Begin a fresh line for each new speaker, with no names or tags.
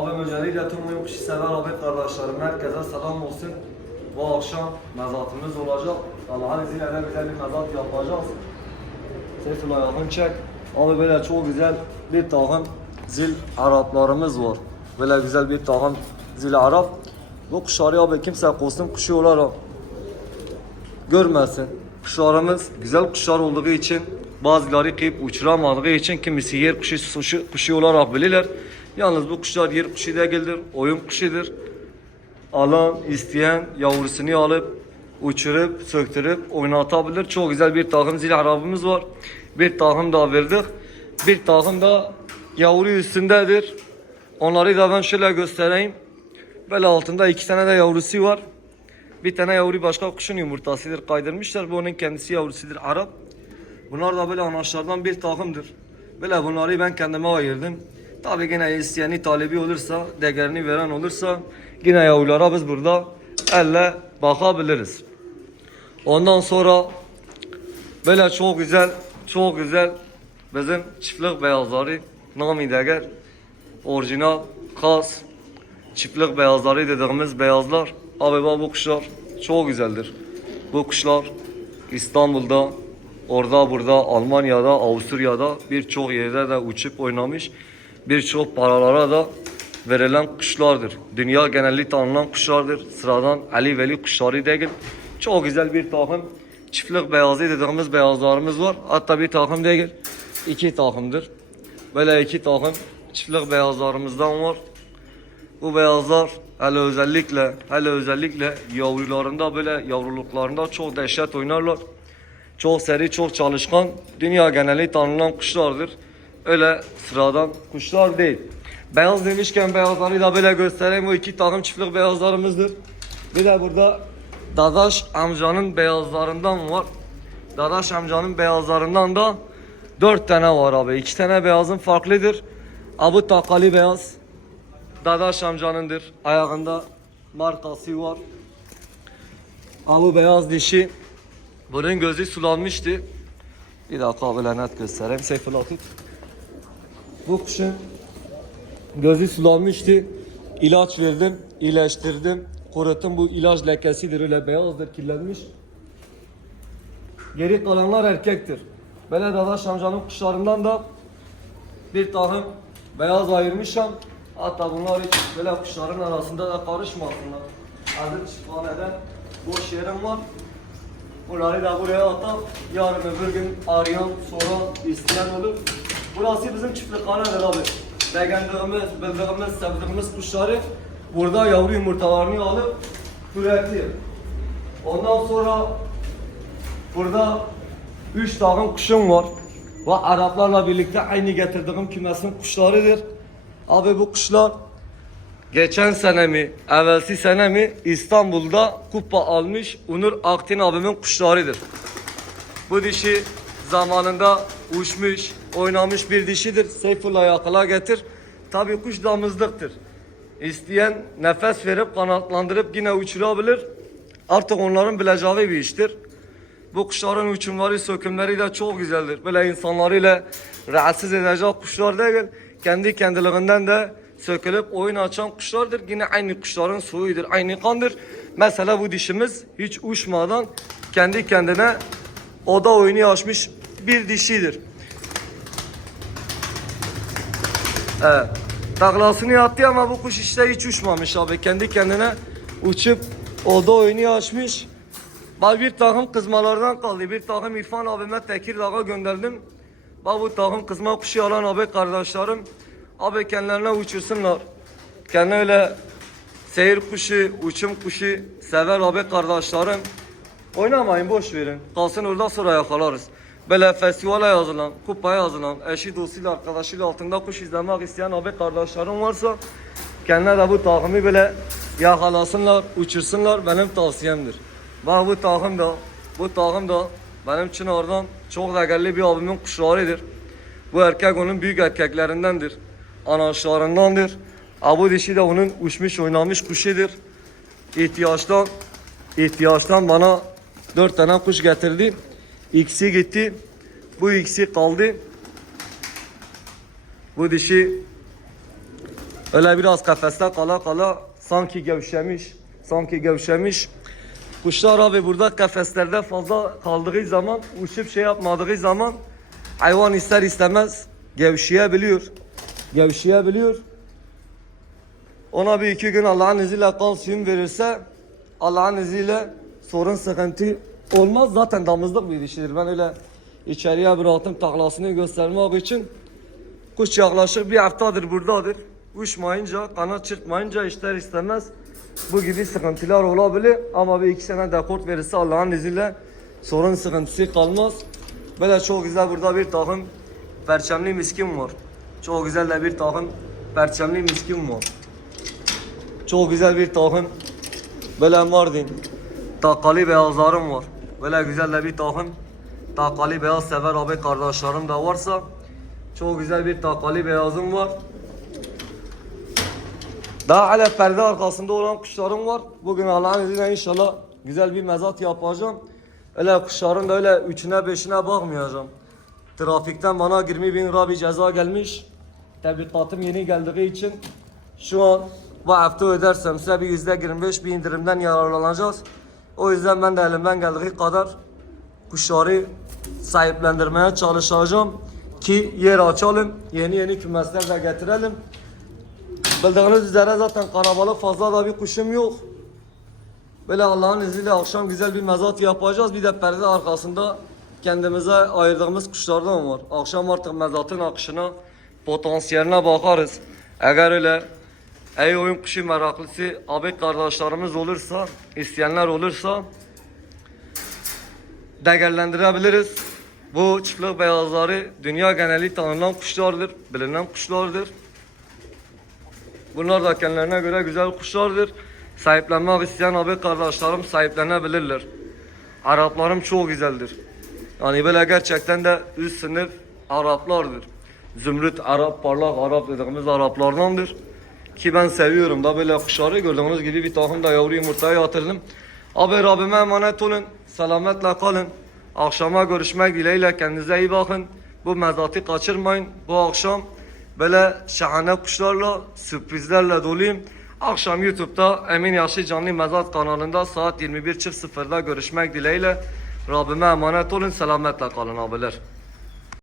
Abi öncelikle tüm uyum kuşu sever abi kardeşlerim herkese selam olsun. Bu akşam mezatımız olacak. Allah'ın izniyle de güzel bir mezat yapacağız. Seyfullah yakın çek. Abi böyle çok güzel bir takım zil Araplarımız var. Böyle güzel bir takım zil Arap. Bu kuşları abi kimse kostüm kuşu olarak görmesin. Kuşlarımız güzel kuşlar olduğu için bazıları kıyıp uçuramadığı için kimisi yer kuşu, kuşu olarak bilirler. Yalnız bu kuşlar yer kuşu değildir, oyun kuşudur. Alan isteyen yavrusunu alıp uçurup söktürüp oynatabilir. Çok güzel bir takım zil arabamız var. Bir takım da verdik. Bir takım da yavru üstündedir. Onları da ben şöyle göstereyim. Böyle altında iki tane de yavrusu var. Bir tane yavru başka kuşun yumurtasıdır. Kaydırmışlar. Bu onun kendisi yavrusudur Arap. Bunlar da böyle anaçlardan bir takımdır. Böyle bunları ben kendime ayırdım. Tabi yine isteyeni talebi olursa, değerini veren olursa yine yavrulara biz burada elle bakabiliriz. Ondan sonra böyle çok güzel, çok güzel bizim çiftlik beyazları Nami Deger orijinal, kas, çiftlik beyazları dediğimiz beyazlar. Abi bu kuşlar çok güzeldir. Bu kuşlar İstanbul'da, orada burada, Almanya'da, Avusturya'da birçok yerde de uçup oynamış. Birçok paralara da verilen kuşlardır. Dünya geneli tanınan kuşlardır. Sıradan Ali Veli kuşları değil. Çok güzel bir takım çiftlik beyazı dediğimiz beyazlarımız var. Hatta bir takım değil, iki takımdır. Böyle iki takım çiftlik beyazlarımızdan var. Bu beyazlar hele özellikle hele özellikle yavrularında böyle yavruluklarında çok dehşet oynarlar. Çok seri, çok çalışkan, dünya geneli tanınan kuşlardır. Öyle sıradan kuşlar değil. Beyaz demişken beyazları da böyle göstereyim. Bu iki takım çiftlik beyazlarımızdır. Bir de burada Dadaş amcanın beyazlarından var. Dadaş amcanın beyazlarından da dört tane var abi. İki tane beyazın farklıdır. Abu takali beyaz. Dadaş amcanındır. Ayağında markası var. Abu beyaz dişi. Bunun gözü sulanmıştı. Bir dakika böyle net göstereyim. Seyfullah tut. Bu kuşun gözü sulanmıştı. İlaç verdim, iyileştirdim. Kuruttum bu ilaç lekesidir öyle beyazdır kirlenmiş. Geri kalanlar erkektir. Böyle Dadaş amcanın kuşlarından da bir takım beyaz ayırmışım. Hatta bunlar hiç böyle kuşların arasında da karışmasınlar. Adı çıkan eden boş yerim var. Bunları da buraya atıp yarın öbür gün arayan sonra isteyen olur. Burası bizim çiftlikhanedir abi. Beğendiğimiz, bildiğimiz, sevdiğimiz kuşları burada yavru yumurtalarını alıp üretiyor. Ondan sonra burada üç takım kuşum var. Ve Araplarla birlikte aynı getirdiğim kümesin kuşlarıdır. Abi bu kuşlar geçen sene mi, evvelsi sene mi İstanbul'da kupa almış Onur Aktin abimin kuşlarıdır. Bu dişi zamanında uçmuş, oynamış bir dişidir. Seyfullah yakala getir. Tabi kuş damızlıktır. İsteyen nefes verip kanatlandırıp yine uçurabilir. Artık onların bileceği bir iştir. Bu kuşların uçumları, sökümleri de çok güzeldir. Böyle insanlarıyla rahatsız edecek kuşlar değil. Kendi kendiliğinden de sökülüp oyun açan kuşlardır. Yine aynı kuşların suyudur, aynı kandır. Mesela bu dişimiz hiç uçmadan kendi kendine oda oyunu açmış bir dişidir. Evet. Taklasını yaptı ama bu kuş işte hiç uçmamış abi. Kendi kendine uçup oda oyunu açmış. Bak bir takım kızmalardan kaldı. Bir takım İrfan abime Tekirdağ'a gönderdim. Bak bu takım kızma kuşu alan abi kardeşlerim. Abi kendilerine uçursunlar. Kendi öyle seyir kuşu, uçum kuşu sever abi kardeşlerim. Oynamayın boş verin. Kalsın orada sonra yakalarız. Böyle festivale yazılan, kupaya yazılan, eşi dostuyla arkadaşıyla altında kuş izlemek isteyen abi kardeşlerim varsa kendine de bu takımı böyle yakalasınlar, uçursunlar benim tavsiyemdir. Bak bu takım da, bu takım da benim için oradan çok değerli bir abimin kuşlarıdır. Bu erkek onun büyük erkeklerindendir. Anaçlarındandır. Abu dişi de onun uçmuş oynamış kuşudur. İhtiyaçtan, ihtiyaçtan bana dört tane kuş getirdi. İkisi gitti. Bu ikisi kaldı. Bu dişi Öyle biraz kafeste kala kala sanki gevşemiş. Sanki gevşemiş. Kuşlar abi burada kafeslerde fazla kaldığı zaman, uçup şey yapmadığı zaman hayvan ister istemez gevşeyebiliyor. Gevşeyebiliyor. Ona bir iki gün Allah'ın izniyle kalsiyum verirse Allah'ın izniyle sorun sıkıntı olmaz. Zaten damızlık bir dişidir. Ben öyle içeriye bıraktım taklasını göstermek için. Kuş yaklaşık bir haftadır buradadır. Uçmayınca, kanat çırpmayınca ister istemez bu gibi sıkıntılar olabilir. Ama bir iki sene dekort verirse Allah'ın izniyle sorun sıkıntısı kalmaz. Böyle çok güzel burada bir takım perçemli miskin var. Çok güzel de bir takım perçemli miskin var. Çok güzel bir takım. Böyle Mardin. Takali beyazlarım var. Böyle güzel de bir takım. Takali beyaz sever abi kardeşlerim de varsa. Çok güzel bir takali beyazım var. Daha hala perde arkasında olan kuşlarım var. Bugün Allah'ın izniyle inşallah güzel bir mezat yapacağım. Öyle kuşların da öyle üçüne beşine bakmayacağım. Trafikten bana 20 bin lira bir ceza gelmiş. Tebligatım yeni geldiği için şu an bu hafta ödersem size bir yüzde 25 bir indirimden yararlanacağız. O yüzden ben de elimden geldiği kadar kuşları sahiplendirmeye çalışacağım ki yer açalım. Yeni yeni kümesler de getirelim. Bildiğiniz üzere zaten karabalık fazla da bir kuşum yok. Böyle Allah'ın izniyle akşam güzel bir mezat yapacağız. Bir de perde arkasında kendimize ayırdığımız kuşlardan var. Akşam artık mezatın akışına, potansiyeline bakarız. Eğer öyle ey oyun kuşu meraklısı abi kardeşlerimiz olursa, isteyenler olursa değerlendirebiliriz. Bu çiftlik beyazları dünya geneli tanınan kuşlardır, bilinen kuşlardır. Bunlar da kendilerine göre güzel kuşlardır. Sahiplenmek isteyen abi kardeşlerim sahiplenebilirler. Araplarım çok güzeldir. Yani böyle gerçekten de üst sınıf Araplardır. Zümrüt Arap, parlak Arap dediğimiz Araplardandır. Ki ben seviyorum da böyle kuşları gördüğünüz gibi bir takım da yavru yumurtaya yatırdım. Abi Rabbime emanet olun. Selametle kalın. Akşama görüşmek dileğiyle kendinize iyi bakın. Bu mezatı kaçırmayın. Bu akşam böyle şahane kuşlarla, sürprizlerle doluyum. Akşam YouTube'da Emin Yaşı Canlı Mezat kanalında saat 21.00'da görüşmek dileğiyle. Rabbime emanet olun. Selametle kalın abiler.